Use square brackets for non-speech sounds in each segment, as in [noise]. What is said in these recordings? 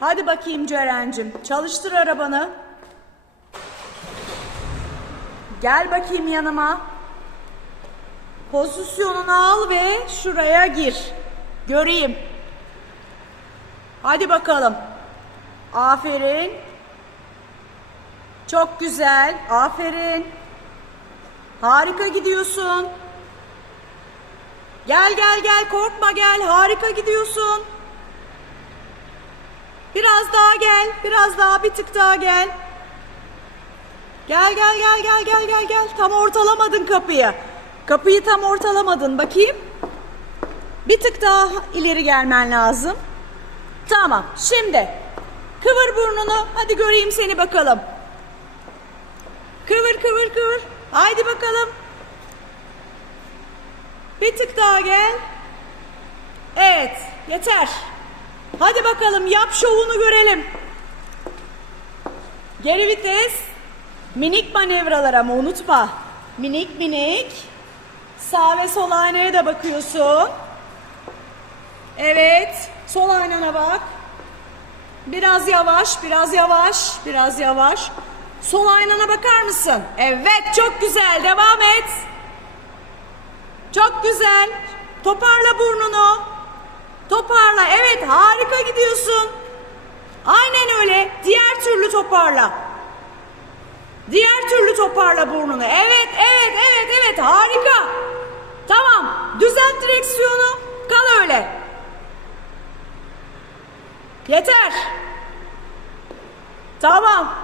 Hadi bakayım Ceren'cim. Çalıştır arabanı. Gel bakayım yanıma. Pozisyonunu al ve şuraya gir. Göreyim. Hadi bakalım. Aferin. Çok güzel. Aferin. Harika gidiyorsun. Gel gel gel korkma gel. Harika gidiyorsun. Biraz daha gel. Biraz daha bir tık daha gel. Gel gel gel gel gel gel gel. Tam ortalamadın kapıyı. Kapıyı tam ortalamadın. Bakayım. Bir tık daha ileri gelmen lazım. Tamam. Şimdi kıvır burnunu. Hadi göreyim seni bakalım. Kıvır kıvır kıvır. Haydi bakalım. Bir tık daha gel. Evet. Yeter. Hadi bakalım yap şovunu görelim. Geri vites. Minik manevralar ama unutma. Minik minik. Sağ ve sol aynaya da bakıyorsun. Evet. Sol aynana bak. Biraz yavaş, biraz yavaş, biraz yavaş. Sol aynana bakar mısın? Evet, çok güzel. Devam et. Çok güzel. Toparla burnunu. Toparla. Evet, harika gidiyorsun. Aynen öyle. Diğer türlü toparla. Diğer türlü toparla burnunu. Evet, evet, evet, evet. Harika. Tamam. Düzelt direksiyonu. Kal öyle. Yeter. Tamam.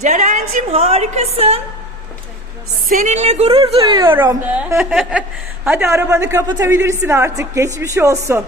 Ceren'cim harikasın. Seninle gurur duyuyorum. [laughs] Hadi arabanı kapatabilirsin artık. Geçmiş olsun.